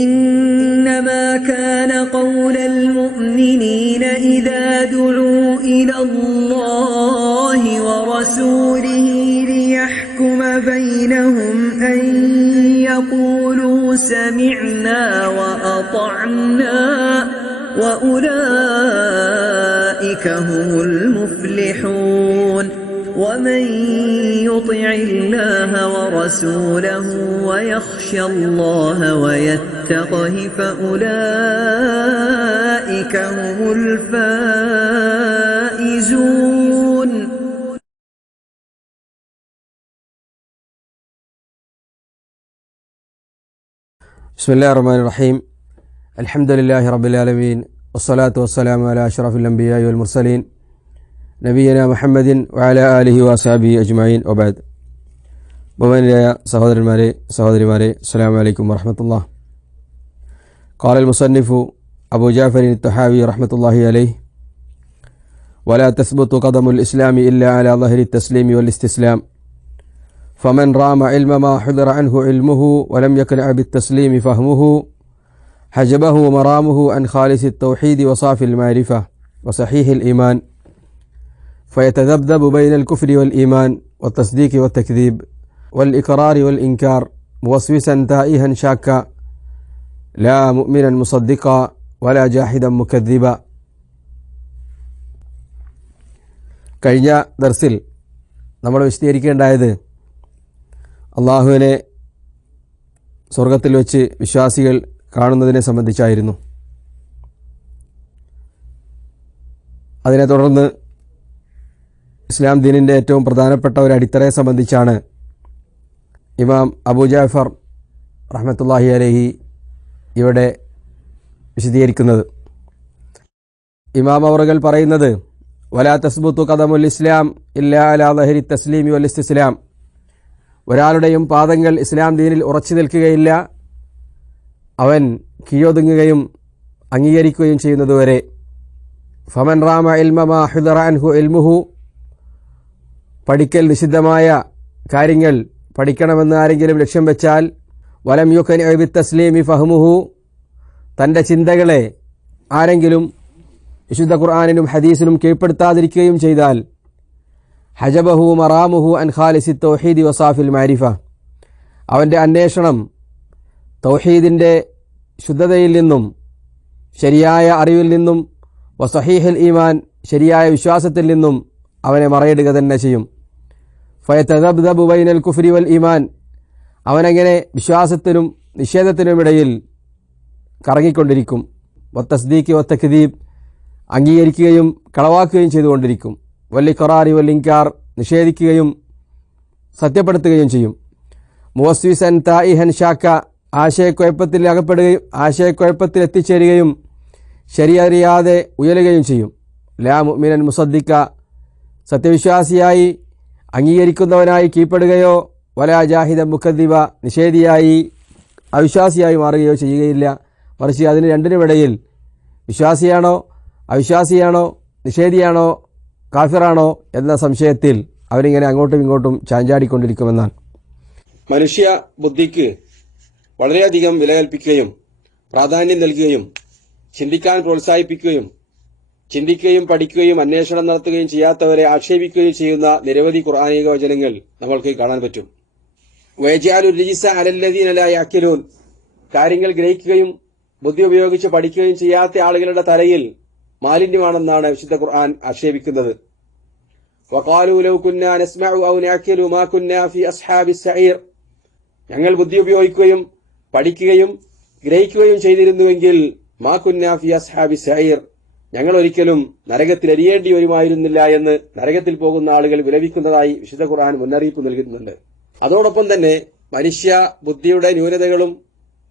إنما كان قول المؤمنين إذا دعوا إلى الله ورسوله ليحكم بينهم أن يقولوا سمعنا وأطعنا وأولئك هم المفلحون. ومن يطع الله ورسوله ويخشى الله ويتقه فأولئك هم الفائزون. بسم الله الرحمن الرحيم. الحمد لله رب العالمين والصلاة والسلام على أشرف الأنبياء والمرسلين نبينا محمد وعلى آله وأصحابه أجمعين وبعد ബഹുമാനിയായ സഹോദരന്മാരെ സഹോദരിമാരെ അസ്സാം വലൈക്കും വറഹമത്തുള്ള قال المصنف أبو جعفر التحاوي رحمة الله عليه ولا تثبت قدم الإسلام إلا على ظهر التسليم والاستسلام فمن رام علم ما حضر عنه علمه ولم يقنع بالتسليم فهمه حجبه مرامه عن خالص التوحيد وصاف المعرفة وصحيح الإيمان فيتذبذب بين الكفر والإيمان والتصديق والتكذيب والإقرار والإنكار موسوسا تائها شاكا لا مؤمنا مصدقا ولا جاحدا مكذبا കഴിഞ്ഞ ദർസിൽ നമ്മൾ വിശദീകരിക്കേണ്ടായത് അള്ളാഹുവിനെ സ്വർഗത്തിൽ വെച്ച് വിശ്വാസികൾ കാണുന്നതിനെ സംബന്ധിച്ചായിരുന്നു അതിനെ തുടർന്ന് ഇസ്ലാം ദീനിന്റെ ഏറ്റവും പ്രധാനപ്പെട്ട ഒരു അടിത്തറയെ സംബന്ധിച്ചാണ് ഇമാം അബൂ ജാഫർ റഹ്മത്തുല്ലാഹി അലഹി ഇവിടെ വിശദീകരിക്കുന്നത്. ഇമാം അവറുകൾ പറയുന്നത് വലാ തസ്ബുത്തു കദമുൽ ഇസ്ലാം ഇല്ലാ അലാ ലഹരി തസ്ലീമി വൽ ഇസ്ലാം ഒരാളുടെയും പാദങ്ങൾ ഇസ്ലാം ദീനിൽ ഉറച്ചു നിൽക്കുകയില്ല അവൻ കീഴൊതുങ്ങുകയും അംഗീകരിക്കുകയും ചെയ്യുന്നതുവരെ ഫമൻ റാമ ഇൽമമാ ഹുദറ അൻഹു ഇൽമുഹു പഠിക്കൽ നിഷിദ്ധമായ കാര്യങ്ങൾ പഠിക്കണമെന്ന് ആരെങ്കിലും ലക്ഷ്യം വെച്ചാൽ വലം യുഖൻ എബി തസ്ലീമി ഫഹ്മുഹു തന്റെ ചിന്തകളെ ആരെങ്കിലും വിശുദ്ധ ഖുർആാനിനും ഹദീസിനും കീഴ്പ്പെടുത്താതിരിക്കുകയും ചെയ്താൽ ഹജബഹു മറാമുഹു അൻ ഖാലിസി തൗഹീദി വസാഫിൽ മാരിഫ. അവന്റെ അന്വേഷണം തൗഹീദിന്റെ ശുദ്ധതയിൽ നിന്നും ശരിയായ അറിവിൽ നിന്നും വസഹീഹിൽ ഈമാൻ ശരിയായ വിശ്വാസത്തിൽ നിന്നും അവനെ മറയിടുക തന്നെ ചെയ്യും. ഫയത്തബുബൈനൽ കുഫരി വൽ ഈമാൻ. അവനങ്ങനെ വിശ്വാസത്തിനും നിഷേധത്തിനുമിടയിൽ കറങ്ങിക്കൊണ്ടിരിക്കും. വത്തസ്ദീഖ് വത്തഖദീബ് അംഗീകരിക്കുകയും കളവാക്കുകയും ചെയ്തുകൊണ്ടിരിക്കും. വല്ലി ഖറാറി വല്ലിങ്കാർ നിഷേധിക്കുകയും സത്യപ്പെടുത്തുകയും ചെയ്യും. മുവസ്വിസൻ തായിഹൻ ഷാക്ക ആശയക്കുഴപ്പത്തിൽ അകപ്പെടുകയും ആശയക്കുഴപ്പത്തിൽ എത്തിച്ചേരുകയും ശരിയറിയാതെ ഉയരുകയും ചെയ്യും. ലാ മുഅ്മിനൻ മുസദ്ദിക്ക സത്യവിശ്വാസിയായി അംഗീകരിക്കുന്നവനായി കീഴ്പ്പെടുകയോ വലാ ജാഹിദ മുഖദ്ദിബ നിഷേധിയായി അവിശ്വാസിയായി മാറുകയോ ചെയ്യുകയില്ല. മറിച്ച് അതിന് രണ്ടിനുമിടയിൽ വിശ്വാസിയാണോ അവിശ്വാസിയാണോ നിഷേധിയാണോ കാഫിറാണോ എന്ന സംശയത്തിൽ അവരിങ്ങനെ അങ്ങോട്ടും ഇങ്ങോട്ടും ചാഞ്ചാടിക്കൊണ്ടിരിക്കുമെന്നാണ്. മനുഷ്യ ബുദ്ധിക്ക് വളരെയധികം വില കൽപ്പിക്കുകയും പ്രാധാന്യം നൽകുകയും ചിന്തിക്കാൻ പ്രോത്സാഹിപ്പിക്കുകയും ചിന്തിക്കുകയും പഠിക്കുകയും അന്വേഷണം നടത്തുകയും ചെയ്യാത്തവരെ ആക്ഷേപിക്കുകയും ചെയ്യുന്ന നിരവധി ഖുർആാനിക വചനങ്ങൾ നമ്മൾക്ക് കാണാൻ പറ്റും. വൈജാലുരിജിസ അലല്ലദീനലായാക്കിലൂൻ കാര്യങ്ങൾ ഗ്രഹിക്കുകയും ബുദ്ധി ഉപയോഗിച്ച് പഠിക്കുകയും ചെയ്യാത്ത ആളുകളുടെ തലയിൽ മാലിന്യമാണെന്നാണ് വിശുദ്ധ ഖുർആൻ ആക്ഷേപിക്കുന്നത്. ഞങ്ങൾ ബുദ്ധി ഉപയോഗിക്കുകയും പഠിക്കുകയും ഗ്രഹിക്കുകയും ചെയ്തിരുന്നുവെങ്കിൽ മാ കുന്നാഫി അസ്ഹാബി സഈർ. ഞങ്ങൾ ഒരിക്കലും നരകത്തിൽ എരിയേണ്ടി വരുമായിരുന്നില്ല എന്ന് നരകത്തിൽ പോകുന്ന ആളുകൾ വിലപിക്കുന്നതായി വിശുദ്ധ ഖുർആൻ മുന്നറിയിപ്പ് നൽകുന്നുണ്ട് അതോടൊപ്പം തന്നെ മനുഷ്യ ബുദ്ധിയുടെ ന്യൂനതകളും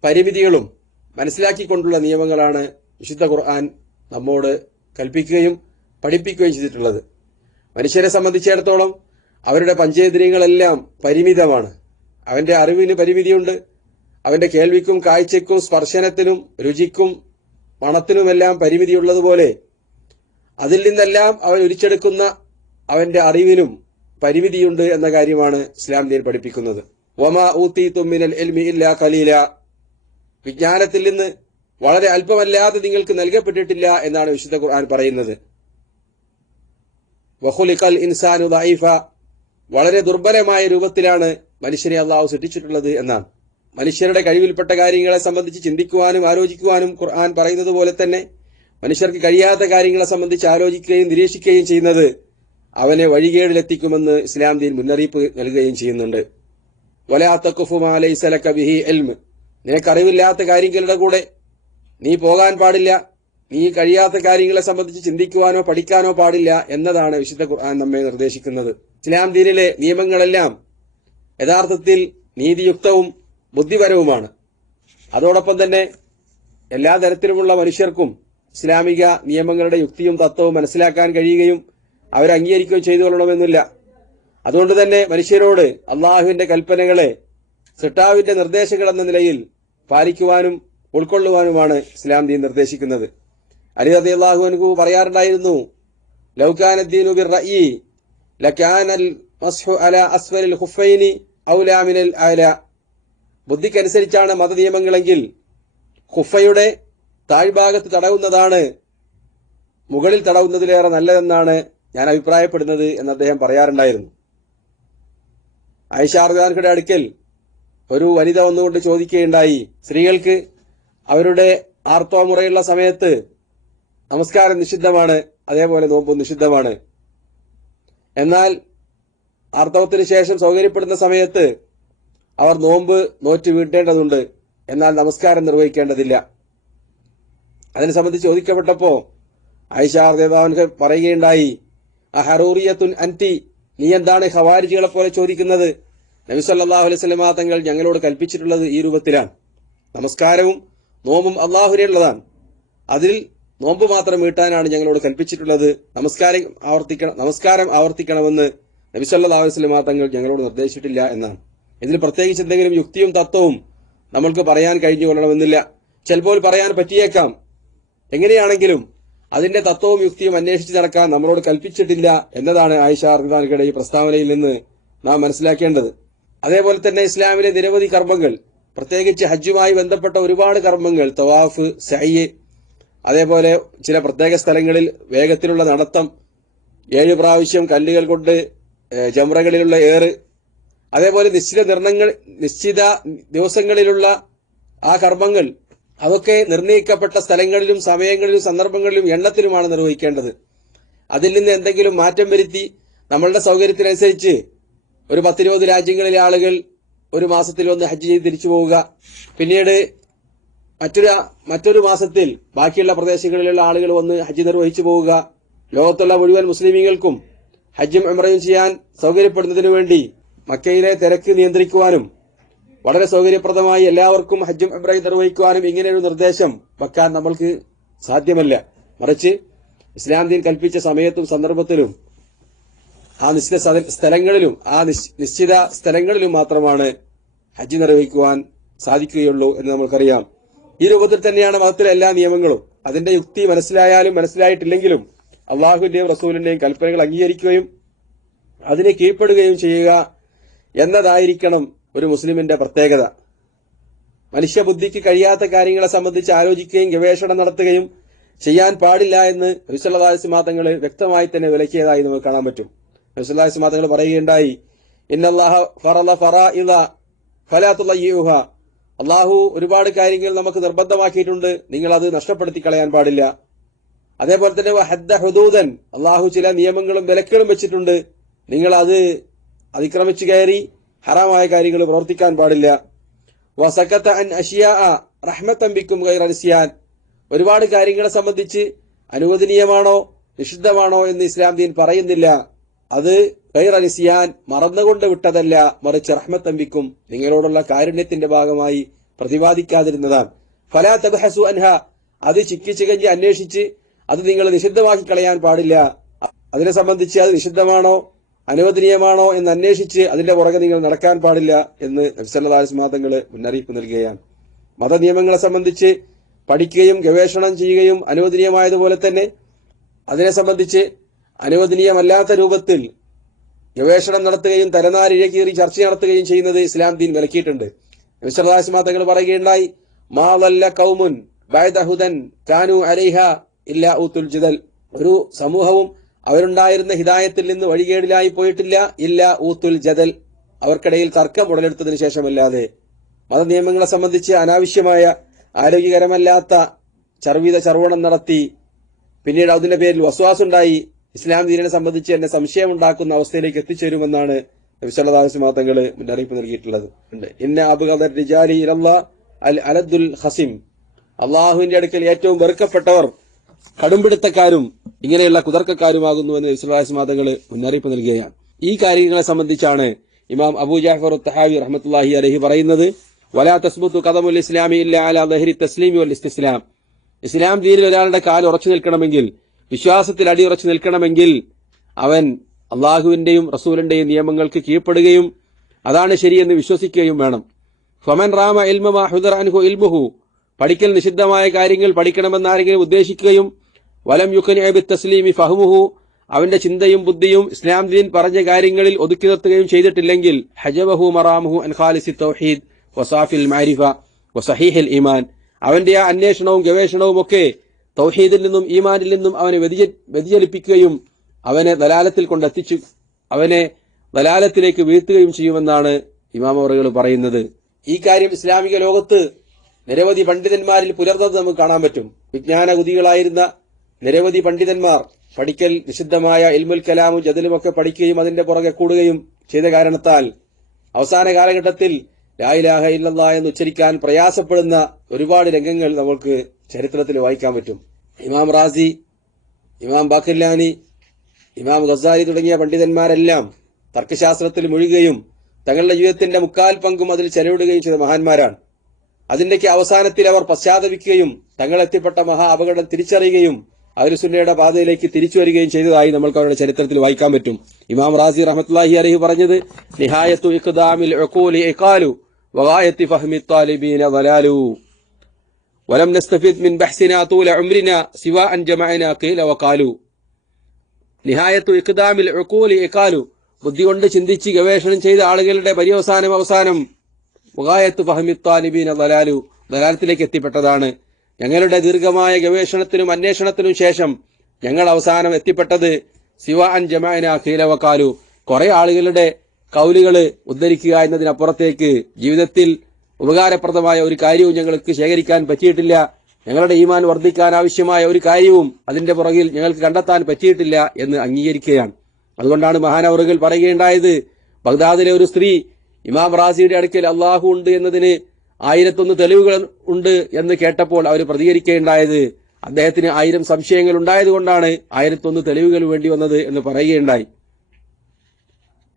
പരിമിതികളും മനസ്സിലാക്കിക്കൊണ്ടുള്ള നിയമങ്ങളാണ് വിശുദ്ധ ഖുർആൻ നമ്മോട് കൽപ്പിക്കുകയും പഠിപ്പിക്കുകയും ചെയ്തിട്ടുള്ളത്. മനുഷ്യരെ സംബന്ധിച്ചിടത്തോളം അവരുടെ പഞ്ചേന്ദ്രിയങ്ങളെല്ലാം പരിമിതമാണ്. അവന്റെ അറിവിന് പരിമിതിയുണ്ട്. അവന്റെ കേൾവിക്കും കാഴ്ചയ്ക്കും സ്പർശനത്തിനും രുചിക്കും മണത്തിനുമെല്ലാം പരിമിതിയുള്ളതുപോലെ അതിൽ നിന്നെല്ലാം അവൻ ഉരിച്ചെടുക്കുന്ന അവന്റെ അറിവിനും പരിമിതിയുണ്ട് എന്ന കാര്യമാണ് ഇസ്ലാം ദീൻ പഠിപ്പിക്കുന്നത്. വമാ ഊത്തി തുമ്മിനൽ എൽമി ഇല്ല കലീല വിജ്ഞാനത്തിൽ നിന്ന് വളരെ അല്പമല്ലാതെ നിങ്ങൾക്ക് നൽകപ്പെട്ടിട്ടില്ല എന്നാണ് വിശുദ്ധ ഖുർആൻ പറയുന്നത്. വഹുലിഖൽ ഇൻസാനു ദൈഫ വളരെ ദുർബലമായ രൂപത്തിലാണ് മനുഷ്യനെ അള്ളാഹു സൃഷ്ടിച്ചിട്ടുള്ളത് എന്നാണ്. മനുഷ്യരുടെ കഴിവിൽപ്പെട്ട കാര്യങ്ങളെ സംബന്ധിച്ച് ചിന്തിക്കുവാനും ആലോചിക്കുവാനും ഖുർആൻ പറയുന്നത് പോലെ തന്നെ മനുഷ്യർക്ക് കഴിയാത്ത കാര്യങ്ങളെ സംബന്ധിച്ച് ആലോചിക്കുകയും നിരീക്ഷിക്കുകയും ചെയ്യുന്നത് അവനെ വഴികേടിലെത്തിക്കുമെന്ന് ഇസ്ലാം ദീൻ മുന്നറിയിപ്പ് നൽകുകയും ചെയ്യുന്നുണ്ട്. വലാത്തക്കുഫുമാലൈസലക്ക ബിഹി എൽമ് നിനക്കറിവില്ലാത്ത കാര്യങ്ങളുടെ കൂടെ നീ പോകാൻ പാടില്ല. നീ കഴിയാത്ത കാര്യങ്ങളെ സംബന്ധിച്ച് ചിന്തിക്കുവാനോ പഠിക്കാനോ പാടില്ല എന്നതാണ് വിശുദ്ധ ഖുർആൻ നമ്മെ നിർദ്ദേശിക്കുന്നത്. ഇസ്ലാം ദീനിലെ നിയമങ്ങളെല്ലാം യഥാർത്ഥത്തിൽ നീതിയുക്തവും ബുദ്ധിപരവുമാണ്. അതോടൊപ്പം തന്നെ എല്ലാ തരത്തിലുമുള്ള മനുഷ്യർക്കും ഇസ്ലാമിക നിയമങ്ങളുടെ യുക്തിയും തത്വവും മനസ്സിലാക്കാൻ കഴിയുകയും അവരെ അംഗീകരിക്കുകയും ചെയ്തു കൊള്ളണമെന്നില്ല. അതുകൊണ്ട് തന്നെ മനുഷ്യരോട് അള്ളാഹുവിന്റെ കൽപ്പനകളെ സിട്ടാവിന്റെ നിർദ്ദേശങ്ങൾ എന്ന നിലയിൽ പാലിക്കുവാനും ഉൾക്കൊള്ളുവാനുമാണ് ഇസ്ലാം ദീൻ നിർദ്ദേശിക്കുന്നത്. അലി റതി അള്ളാഹു പറയാറുണ്ടായിരുന്നു അസ്ഫലിൽ ഖുഫൈനി ഔലാ മിനൽ അല. ബുദ്ധിക്കനുസരിച്ചാണ് മതനിയമങ്ങളെങ്കിൽ ഖുഫയുടെ താഴ്ഭാഗത്ത് തടവുന്നതാണ് മുകളിൽ തടവുന്നതിലേറെ നല്ലതെന്നാണ് ഞാൻ അഭിപ്രായപ്പെടുന്നത് എന്ന് അദ്ദേഹം പറയാറുണ്ടായിരുന്നു. ഐഷാർദാൻഖയുടെ അടുക്കൽ ഒരു വനിത വന്നുകൊണ്ട് ചോദിക്കുകയുണ്ടായി സ്ത്രീകൾക്ക് അവരുടെ ആർത്തോമുറയുള്ള സമയത്ത് നമസ്കാരം നിഷിദ്ധമാണ് അതേപോലെ നോമ്പും നിഷിദ്ധമാണ്. എന്നാൽ ആർത്തവത്തിന് ശേഷം സൗകര്യപ്പെടുന്ന സമയത്ത് അവർ നോമ്പ് നോറ്റ് വീട്ടേണ്ടതുണ്ട് എന്നാൽ നമസ്കാരം നിർവഹിക്കേണ്ടതില്ല. അതിനെ സംബന്ധിച്ച് ചോദിക്കപ്പെട്ടപ്പോ ആയിഷാർദേവാൻഹ് പറയുകയുണ്ടായി അഹറൂറിയത്തുൻ അന്റി നീ എന്താണ് ഹവാരിജികളെ പോലെ ചോദിക്കുന്നത്? നബിസല്ലാഹു അലൈഹി സ്വലമാ തങ്ങൾ ഞങ്ങളോട് കൽപ്പിച്ചിട്ടുള്ളത് ഈ രൂപത്തിലാണ്. നമസ്കാരവും നോമ്പും അള്ളാഹുരയുള്ളതാണ് അതിൽ നോമ്പ് മാത്രം വീട്ടാനാണ് ഞങ്ങളോട് കൽപ്പിച്ചിട്ടുള്ളത്. നമസ്കാരം ആവർത്തിക്കണം നമസ്കാരം ആവർത്തിക്കണമെന്ന് നബിസല്ലാ അലൈഹി സ്വലമാ തങ്ങൾ ഞങ്ങളോട് നിർദ്ദേശിച്ചിട്ടില്ല എന്നാണ്. ഇതിൽ പ്രത്യേകിച്ച് എന്തെങ്കിലും യുക്തിയും തത്വവും നമ്മൾക്ക് പറയാൻ കഴിഞ്ഞു കൊള്ളണമെന്നില്ല ചിലപ്പോൾ പറയാൻ പറ്റിയേക്കാം. എങ്ങനെയാണെങ്കിലും അതിന്റെ തത്വവും യുക്തിയും അന്വേഷിച്ച് നടക്കാൻ നമ്മളോട് കൽപ്പിച്ചിട്ടില്ല എന്നതാണ് ആയിഷ അർദാൻഖയുടെ ഈ പ്രസ്താവനയിൽ നിന്ന് നാം മനസ്സിലാക്കേണ്ടത്. അതേപോലെ തന്നെ ഇസ്ലാമിലെ നിരവധി കർമ്മങ്ങൾ പ്രത്യേകിച്ച് ഹജ്ജുമായി ബന്ധപ്പെട്ട ഒരുപാട് കർമ്മങ്ങൾ തവാഫ് സയ്യ് അതേപോലെ ചില പ്രത്യേക സ്ഥലങ്ങളിൽ വേഗത്തിലുള്ള നടത്തം ഏഴ് പ്രാവശ്യം കല്ലുകൾ കൊണ്ട് ഏഹ്, ജംറകളിലുള്ള ഏറ് അതേപോലെ നിശ്ചിത നിർണങ്ങൾ നിശ്ചിത ദിവസങ്ങളിലുള്ള ആ കർമ്മങ്ങൾ അതൊക്കെ നിർണയിക്കപ്പെട്ട സ്ഥലങ്ങളിലും സമയങ്ങളിലും സന്ദർഭങ്ങളിലും എണ്ണത്തിലുമാണ് നിർവഹിക്കേണ്ടത്. അതിൽ നിന്ന് എന്തെങ്കിലും മാറ്റം വരുത്തി നമ്മളുടെ സൗകര്യത്തിനനുസരിച്ച് ഒരു പത്തിരുപത് രാജ്യങ്ങളിലെ ആളുകൾ ഒരു മാസത്തിൽ ഒന്ന് ഹജ്ജ് ചെയ്ത് തിരിച്ചു പോവുക. പിന്നീട് മറ്റൊരു മറ്റൊരു മാസത്തിൽ ബാക്കിയുള്ള പ്രദേശങ്ങളിലുള്ള ആളുകൾ വന്ന് ഹജ്ജ് നിർവഹിച്ചു പോവുക. ലോകത്തുള്ള മുഴുവൻ മുസ്ലിമീങ്ങൾക്കും ഹജ്ജും എംറയും ചെയ്യാൻ സൗകര്യപ്പെടുന്നതിനു വേണ്ടി മക്കയിലെ തിരക്ക് നിയന്ത്രിക്കുവാനും വളരെ സൗകര്യപ്രദമായി എല്ലാവർക്കും ഹജ്ജും എംറയും നിർവഹിക്കുവാനും ഇങ്ങനെയൊരു നിർദ്ദേശം വെക്കാൻ നമ്മൾക്ക് സാധ്യമല്ല. മറിച്ച് ഇസ്ലാം ദീൻ കൽപ്പിച്ച സമയത്തും സന്ദർഭത്തിലും ആ നിശ്ചിത സ്ഥലങ്ങളിലും ആ നിശ്ചിത സ്ഥലങ്ങളിലും മാത്രമാണ് ഹജ്ജ് നിർവഹിക്കുവാൻ സാധിക്കുകയുള്ളൂ എന്ന് നമുക്കറിയാം ഈ രൂപത്തിൽ തന്നെയാണ് മതത്തിലെ എല്ലാ നിയമങ്ങളും. അതിന്റെ യുക്തി മനസ്സിലായാലും മനസ്സിലായിട്ടില്ലെങ്കിലും അള്ളാഹുവിന്റെയും റസൂലിന്റെയും കൽപ്പനകൾ അംഗീകരിക്കുകയും അതിനെ കീഴ്പ്പെടുകയും ചെയ്യുക എന്നതായിരിക്കണം ഒരു മുസ്ലിമിന്റെ പ്രത്യേകത. മനുഷ്യബുദ്ധിക്ക് കഴിയാത്ത കാര്യങ്ങളെ സംബന്ധിച്ച് ആലോചിക്കുകയും ഗവേഷണം നടത്തുകയും ചെയ്യാൻ പാടില്ല എന്ന് നബിസല്ലാസ്മാ തങ്ങൾ വ്യക്തമായി തന്നെ വിലക്കിയതായി നമുക്ക് കാണാൻ പറ്റും. നബിസല്ലാസ്മാ തങ്ങൾ പറയുകയുണ്ടായി അള്ളാഹു ഒരുപാട് കാര്യങ്ങൾ നമുക്ക് നിർബന്ധമാക്കിയിട്ടുണ്ട്. നിങ്ങൾ അത് നഷ്ടപ്പെടുത്തി കളയാൻ പാടില്ല. അതേപോലെ തന്നെ ഹദ്ദ ഹുദൂദൻ. അള്ളാഹു ചില നിയമങ്ങളും വിലക്കുകളും വെച്ചിട്ടുണ്ട്. നിങ്ങൾ അത് അതിക്രമിച്ചു കയറി ഹറാമായ കാര്യങ്ങൾ പ്രവർത്തിക്കാൻ പാടില്ല. വസക്കത്ത അൻ അഷിയ റഹ്മത്തമ്പിക്കും കയറിയാൻ ഒരുപാട് കാര്യങ്ങളെ സംബന്ധിച്ച് അനുവദനീയമാണോ നിഷിദ്ധമാണോ എന്ന് ഇസ്ലാം ദീൻ പറയുന്നില്ല. അത് ഗൈറൻസിയാൻ മറന്നുകൊണ്ട് വിട്ടതല്ല മറിച്ച് റഹ്മത്തമ്പിക്കും നിങ്ങളോടുള്ള കാരുണ്യത്തിന്റെ ഭാഗമായി പ്രതിപാദിക്കാതിരുന്നതാണ്. ഫലാ തബ്ഹസു അൻഹ അത് ചിക്കി ചികഞ്ഞ് അന്വേഷിച്ച് അത് നിങ്ങൾ നിഷിദ്ധമാക്കി കളയാൻ പാടില്ല. അതിനെ സംബന്ധിച്ച് അത് നിഷിദ്ധമാണോ അനുവദനീയമാണോ എന്ന് അന്വേഷിച്ച് അതിന്റെ പുറകെ നിങ്ങൾ നടക്കാൻ പാടില്ല എന്ന് നബ്സല്ലാസ്മാതങ്ങൾ മുന്നറിയിപ്പ് നൽകുകയാണ്. മതനിയമങ്ങളെ സംബന്ധിച്ച് പഠിക്കുകയും ഗവേഷണം ചെയ്യുകയും അനുവദനീയമായതുപോലെ തന്നെ അതിനെ സംബന്ധിച്ച് അനുവദനീയമല്ലാത്ത രൂപത്തിൽ ഗവേഷണം നടത്തുകയും തലനാരിഴ കീറി ചർച്ച നടത്തുകയും ചെയ്യുന്നത് ഇസ്ലാം ദീൻ വിലക്കിയിട്ടുണ്ട്. നബിസ്വല്ലാസ്മാ തങ്ങൾ പറയുകയുണ്ടായി മാവല്ല കൗമുൻ ബൈദഹുദൻ കാനു അലൈഹ ഇല്ല ഊത്തുൽ ജിദൽ. ഒരു സമൂഹവും അവരുണ്ടായിരുന്ന ഹിദായത്തിൽ നിന്ന് വഴികേടിലായി പോയിട്ടില്ല. ഇല്ല ഊത്തുൽ ജദൽ. അവർക്കിടയിൽ തർക്കം ഉടലെടുത്തതിനു ശേഷമല്ലാതെ മതനിയമങ്ങളെ സംബന്ധിച്ച് അനാവശ്യമായ ആരോഗ്യകരമല്ലാത്ത ചർവീത ചർവണം നടത്തി പിന്നീട് അതിന്റെ പേരിൽ വസ്വാസുണ്ടായി. ഇസ്ലാം ദീനിനെ സംബന്ധിച്ച് എന്നെ സംശയമുണ്ടാക്കുന്ന അവസ്ഥയിലേക്ക് എത്തിച്ചേരുമെന്നാണ് മാതങ്ങൾ മുന്നറിയിപ്പ് നൽകിയിട്ടുള്ളത്. ഇന്നെ റിജാലി അൽ അലദ്ദുൽ ഹസിം അള്ളാഹുവിന്റെ അടുക്കൽ ഏറ്റവും വെറുക്കപ്പെട്ടവർ കടുംപിടുത്തക്കാരും ഇങ്ങനെയുള്ള കുതർക്കക്കാരുമാകുന്നുവെന്ന് ഇസ്ലാസ്മാതങ്ങൾ മുന്നറിയിപ്പ് നൽകുകയാണ്. ഈ കാര്യങ്ങളെ സംബന്ധിച്ചാണ് ഇമാം അബൂ ജാഫർ തഹാവി റഹ്മത്തുള്ളാഹി അലഹി പറയുന്നത് വലാ തസ്ബുത്തു കദമുൽ ഇസ്ലാമി ഇല്ല അല ദഹരി തസ്ലീമി വൽ ഇസ്തിസ്ലാം. ഇസ്ലാം ദീനിൽ ഒരാളുടെ കാൽ ഉറച്ചു നിൽക്കണമെങ്കിൽ വിശ്വാസത്തിൽ അടി ഉറച്ചു നിൽക്കണമെങ്കിൽ അവൻ അള്ളാഹുവിന്റെയും റസൂലിന്റെയും നിയമങ്ങൾക്ക് കീഴ്പ്പെടുകയും അതാണ് ശരിയെന്ന് വിശ്വസിക്കുകയും വേണം. ഫമൻ റാമ അൻഹു ഇൽമുഹു. പഠിക്കൽ നിഷിദ്ധമായ കാര്യങ്ങൾ പഠിക്കണമെന്ന് ആരെങ്കിലും ഉദ്ദേശിക്കുകയും വലം യുഖൻ തസ്ലീമി ഫഹ്മുഹു. അവന്റെ ചിന്തയും ബുദ്ധിയും ഇസ്ലാം ദീൻ പറഞ്ഞ കാര്യങ്ങളിൽ ഒതുക്കി നിർത്തുകയും ചെയ്തിട്ടില്ലെങ്കിൽ ഹജബഹു മറാമുഹു അൻ ഖാലിസി തൗഹീദ് വസാഫിൽ മാരിഫ വസഹീഹിൽ ഈമാൻ. അവന്റെ ആ അന്വേഷണവും ഗവേഷണവും ഒക്കെ തൗഹീദിൽ നിന്നും ഈമാനിൽ നിന്നും അവനെ വ്യതിച- വ്യതിചലിപ്പിക്കുകയും അവനെ ദലാലത്തിൽ കൊണ്ടെത്തിച്ചു അവനെ ദലാലത്തിലേക്ക് വീഴ്ത്തുകയും ചെയ്യുമെന്നാണ് ഇമാം അവറുകൾ പറയുന്നത്. ഈ കാര്യം ഇസ്ലാമിക ലോകത്ത് നിരവധി പണ്ഡിതന്മാരിൽ പുലർന്നത് നമുക്ക് കാണാൻ പറ്റും. വിജ്ഞാനകുതികളായിരുന്ന നിരവധി പണ്ഡിതന്മാർ പഠിക്കൽ നിഷിദ്ധമായ ഇൽമുൽ കലാമും ജദലും ഒക്കെ പഠിക്കുകയും അതിന്റെ പുറകെ കൂടുകയും ചെയ്ത കാരണത്താൽ അവസാന കാലഘട്ടത്തിൽ ലായിലാഹ ഇല്ലല്ലാ എന്ന് ഉച്ചരിക്കാൻ പ്രയാസപ്പെടുന്ന ഒരുപാട് രംഗങ്ങൾ നമുക്ക് ചരിത്രത്തിൽ വായിക്കാൻ പറ്റും. ഇമാം റാസി ഇമാം ബാഖില്ലാനി ഇമാം ഗസാരി തുടങ്ങിയ പണ്ഡിതന്മാരെല്ലാം തർക്കശാസ്ത്രത്തിൽ മുഴുകുകയും തങ്ങളുടെ ജീവിതത്തിന്റെ മുക്കാൽ പങ്കും അതിൽ ചെലവിടുകയും ചെയ്ത മഹാന്മാരാണ്. അതിന്റെയൊക്കെ അവസാനത്തിൽ അവർ പശ്ചാത്തപിക്കുകയും തങ്ങളെത്തിപ്പെട്ട മഹാ അപകടം തിരിച്ചറിയുകയും അഹ്ലുസുന്നയുടെ പാതയിലേക്ക് തിരിച്ചു വരികയും ചെയ്തതായി നമ്മൾക്ക് അവരുടെ ചരിത്രത്തിൽ വായിക്കാൻ പറ്റും ഇമാം റാസി റഹ്മത്തുള്ളാഹി അലൈഹി പറഞ്ഞത് നിഹായത്തു ഇഖ്ദാമിൽ ഉഖൂലി ഇഖാലു വഗായത്തി ഫഹ്മി ത്വാലിബീന ളലാലു ولم نستفد من بحثنا طول عمرنا سوى أن جمعنا قيل وقالوا നിഹായത്തു ഇഖ്ദാമിൽ ഉഖൂലി ഇഖാലു ബുദ്ധി കൊണ്ട് ചിന്തിച്ച് ഗവേഷണം ചെയ്ത ആളുകളുടെ പര്യവസാനം അവസാനം മുഖായത്ത് ഫഹമി താലിബീൻ ദലാലു ദലാലത്തിലേക്ക് എത്തിപ്പെട്ടതാണ് ഞങ്ങളുടെ ദീർഘമായ ഗവേഷണത്തിനും അന്വേഷണത്തിനും ശേഷം ഞങ്ങൾ അവസാനം എത്തിപ്പെട്ടത് സിവ അൻ ജമാന ഖീലവക്കാലു കുറെ ആളുകളുടെ കൗലുകൾ ഉദ്ധരിക്കുക എന്നതിനപ്പുറത്തേക്ക് ജീവിതത്തിൽ ഉപകാരപ്രദമായ ഒരു കാര്യവും ഞങ്ങൾക്ക് ശേഖരിക്കാൻ പറ്റിയിട്ടില്ല. ഞങ്ങളുടെ ഈമാൻ വർദ്ധിക്കാൻ ആവശ്യമായ ഒരു കാര്യവും അതിന്റെ പുറകിൽ ഞങ്ങൾക്ക് കണ്ടെത്താൻ പറ്റിയിട്ടില്ല എന്ന് അംഗീകരിക്കുകയാണ്. അതുകൊണ്ടാണ് മഹാനവറുകൾ പറയുകയുണ്ടായത് ബഗ്ദാദിലെ ഒരു സ്ത്രീ ഇമാം റാസിയുടെ അടുക്കൽ അള്ളാഹു ഉണ്ട് എന്നതിന് ആയിരത്തൊന്ന് തെളിവുകൾ ഉണ്ട് എന്ന് കേട്ടപ്പോൾ അവർ പ്രതികരിക്കുകയുണ്ടായത്. അദ്ദേഹത്തിന് ആയിരം സംശയങ്ങൾ ഉണ്ടായതുകൊണ്ടാണ് ആയിരത്തൊന്ന് തെളിവുകൾ വേണ്ടി വന്നത് എന്ന് പറയുകയുണ്ടായി.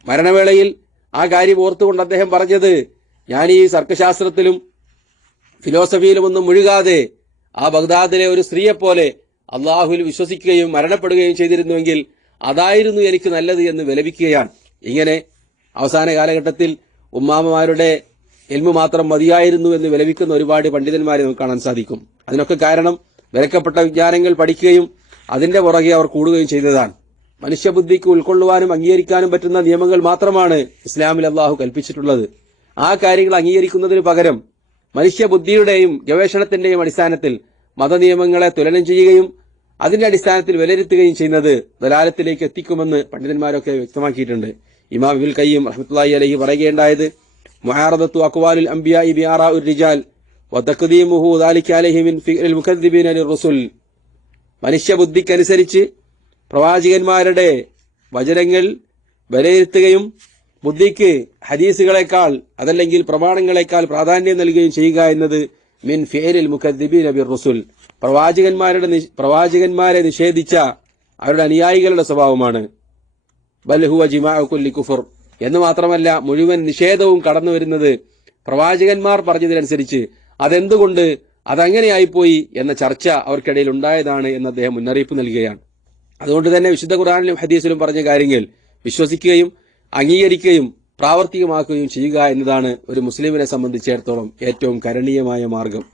മരണവേളയിൽ ആ കാര്യം ഓർത്തുകൊണ്ട് അദ്ദേഹം പറഞ്ഞത് ഞാൻ ഈ സർക്കശാസ്ത്രത്തിലും ഫിലോസഫിയിലുമൊന്നും മുഴുകാതെ ആ ബഗ്ദാദിലെ ഒരു സ്ത്രീയെപ്പോലെ അള്ളാഹുവിൽ വിശ്വസിക്കുകയും മരണപ്പെടുകയും ചെയ്തിരുന്നുവെങ്കിൽ അതായിരുന്നു എനിക്ക് നല്ലത് എന്ന് വിലപിക്കുകയാണ്. ഇങ്ങനെ അവസാന കാലഘട്ടത്തിൽ ഉമ്മാമമാരുടെ എൽമു മാത്രം മതിയായിരുന്നു എന്ന് വിലപിക്കുന്ന ഒരുപാട് പണ്ഡിതന്മാരെ നമുക്ക് കാണാൻ സാധിക്കും. അതിനൊക്കെ കാരണം വിലക്കപ്പെട്ട വിജ്ഞാനങ്ങൾ പഠിക്കുകയും അതിന്റെ പുറകെ അവർ കൂടുകയും ചെയ്തതാണ്. മനുഷ്യബുദ്ധിക്ക് ഉൾക്കൊള്ളുവാനും അംഗീകരിക്കാനും പറ്റുന്ന നിയമങ്ങൾ മാത്രമാണ് ഇസ്ലാമിൽ അള്ളാഹു കൽപ്പിച്ചിട്ടുള്ളത്. ആ കാര്യങ്ങൾ അംഗീകരിക്കുന്നതിന് പകരം മനുഷ്യബുദ്ധിയുടെയും ഗവേഷണത്തിന്റെയും അടിസ്ഥാനത്തിൽ മതനിയമങ്ങളെ തുലനം ചെയ്യുകയും അതിന്റെ അടിസ്ഥാനത്തിൽ വിലയിരുത്തുകയും ചെയ്യുന്നത് ദലാലത്തിലേക്ക് എത്തിക്കുമെന്ന് പണ്ഡിതന്മാരൊക്കെ വ്യക്തമാക്കിയിട്ടുണ്ട്. ഇമാം കയ്യം റഹ്മത്തുള്ളാഹി അലൈഹി പറയുകയുണ്ടായത് മുഹാറദത്തു അക്വാലുൽ അംബിയായി ബിയാറാ ഉർ റിജാൽ വതഖ്ദീമുഹു ദാലിക അലൈഹി മിൻ ഫിഅൽ മുകദ്ദിബീന മനുഷ്യ മനുഷ്യബുദ്ധിക്കനുസരിച്ച് പ്രവാചകന്മാരുടെ വചനങ്ങൾ വിലയിരുത്തുകയും ബുദ്ധിക്ക് ഹദീസുകളെക്കാൾ അതല്ലെങ്കിൽ പ്രമാണങ്ങളെക്കാൾ പ്രാധാന്യം നൽകുകയും ചെയ്യുക എന്നത് മിൻ ഫിഅലിൽ മുകദ്ദിബീന റസുൽ. പ്രവാചകന്മാരുടെ പ്രവാചകന്മാരെ നിഷേധിച്ച അവരുടെ അനുയായികളുടെ സ്വഭാവമാണ്. ബൽഹുവ ജിമാ കുല്ലി കുഫർ. എന്ന് മാത്രമല്ല മുഴുവൻ നിഷേധവും കടന്നു വരുന്നത് പ്രവാചകന്മാർ പറഞ്ഞതിനനുസരിച്ച് അതെന്തുകൊണ്ട് അതങ്ങനെയായിപ്പോയി എന്ന ചർച്ച അവർക്കിടയിൽ ഉണ്ടായതാണ് എന്ന് അദ്ദേഹം മുന്നറിയിപ്പ് നൽകുകയാണ്. അതുകൊണ്ട് തന്നെ വിശുദ്ധ ഖുറാനിലും ഹദീസിലും പറഞ്ഞ കാര്യങ്ങൾ വിശ്വസിക്കുകയും അംഗീകരിക്കുകയും പ്രാവർത്തികമാക്കുകയും ചെയ്യുക എന്നതാണ് ഒരു മുസ്ലിമിനെ സംബന്ധിച്ചിടത്തോളം ഏറ്റവും കരണീയമായ മാർഗം.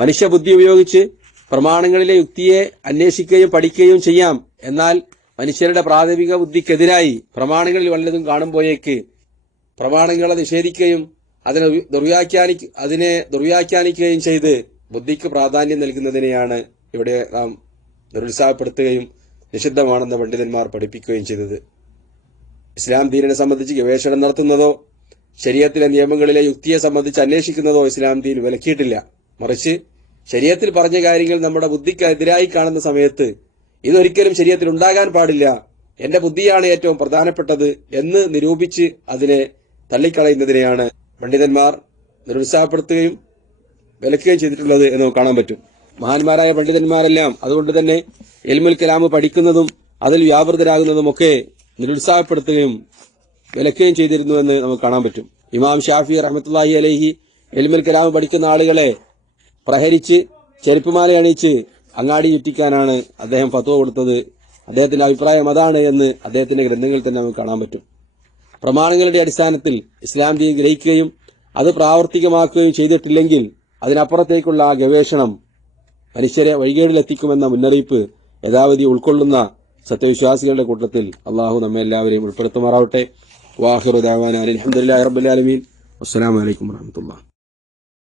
മനുഷ്യബുദ്ധി ഉപയോഗിച്ച് പ്രമാണങ്ങളിലെ യുക്തിയെ അന്വേഷിക്കുകയും പഠിക്കുകയും ചെയ്യാം. എന്നാൽ മനുഷ്യരുടെ പ്രാഥമിക ബുദ്ധിക്കെതിരായി പ്രമാണങ്ങളിൽ വല്ലതും കാണുമ്പോഴേക്ക് പ്രമാണങ്ങളെ നിഷേധിക്കുകയും അതിനെ ദുർവ്യാഖ്യാനി അതിനെ ദുർവ്യാഖ്യാനിക്കുകയും ചെയ്ത് ബുദ്ധിക്ക് പ്രാധാന്യം നൽകുന്നതിനെയാണ് ഇവിടെ നാം നിരുത്സാഹപ്പെടുത്തുകയും നിഷിദ്ധമാണെന്ന് പണ്ഡിതന്മാർ പഠിപ്പിക്കുകയും ചെയ്തത്. ഇസ്ലാം ദീനിനെ സംബന്ധിച്ച് ഗവേഷണം നടത്തുന്നതോ ശരീരത്തിലെ നിയമങ്ങളിലെ യുക്തിയെ സംബന്ധിച്ച് അന്വേഷിക്കുന്നതോ ഇസ്ലാം ദീൻ വിലക്കിയിട്ടില്ല. മറിച്ച് ശരീരത്തിൽ പറഞ്ഞ കാര്യങ്ങൾ നമ്മുടെ ബുദ്ധിക്കെതിരായി കാണുന്ന സമയത്ത് ഇതൊരിക്കലും ശരീരത്തിൽ ഉണ്ടാകാൻ പാടില്ല. എന്റെ ബുദ്ധിയാണ് ഏറ്റവും പ്രധാനപ്പെട്ടത് എന്ന് നിരൂപിച്ച് അതിനെ തള്ളിക്കളയുന്നതിനെയാണ് പണ്ഡിതന്മാർ നിരുത്സാഹപ്പെടുത്തുകയും വിലക്കുകയും ചെയ്തിട്ടുള്ളത് എന്ന് കാണാൻ പറ്റും. മഹാന്മാരായ പണ്ഡിതന്മാരെല്ലാം അതുകൊണ്ട് തന്നെ എൽമുൽ കലാമ് പഠിക്കുന്നതും അതിൽ വ്യാപൃതരാകുന്നതുമൊക്കെ നിരുത്സാഹപ്പെടുത്തുകയും വിലക്കുകയും ചെയ്തിരുന്നുവെന്ന് നമുക്ക് കാണാൻ പറ്റും. ഇമാം ഷാഫി റഹ്മത്തുല്ലാഹി അലഹി എൽമുൽ കലാമ് പഠിക്കുന്ന ആളുകളെ പ്രഹരിച്ച് ചെരുപ്പുമാല അണിയിച്ച് അങ്ങാടി ചുറ്റിക്കാനാണ് അദ്ദേഹം ഫത്വ കൊടുത്തത്. അദ്ദേഹത്തിന്റെ അഭിപ്രായം അതാണ് എന്ന് അദ്ദേഹത്തിന്റെ ഗ്രന്ഥങ്ങളിൽ തന്നെ നമുക്ക് കാണാൻ പറ്റും. പ്രമാണങ്ങളുടെ അടിസ്ഥാനത്തിൽ ഇസ്ലാം ദീൻ ഗ്രഹിക്കുകയും അത് പ്രാവർത്തികമാക്കുകയും ചെയ്തിട്ടില്ലെങ്കിൽ അതിനപ്പുറത്തേക്കുള്ള ആ ഗവേഷണം മനുഷ്യരെ വഴികേടിലെത്തിക്കുമെന്ന മുന്നറിയിപ്പ് യഥാവധി ഉൾക്കൊള്ളുന്ന സത്യവിശ്വാസികളുടെ കൂട്ടത്തിൽ അള്ളാഹു നമ്മെ എല്ലാവരെയും ഉൾപ്പെടുത്തുമാറാവട്ടെ. വാഹിറു ദാവാന അലഹമുല്ലാ റബ്ബുലാലമീൻ അസ്സലാമലൈക്കും വാഹമത്തുള്ള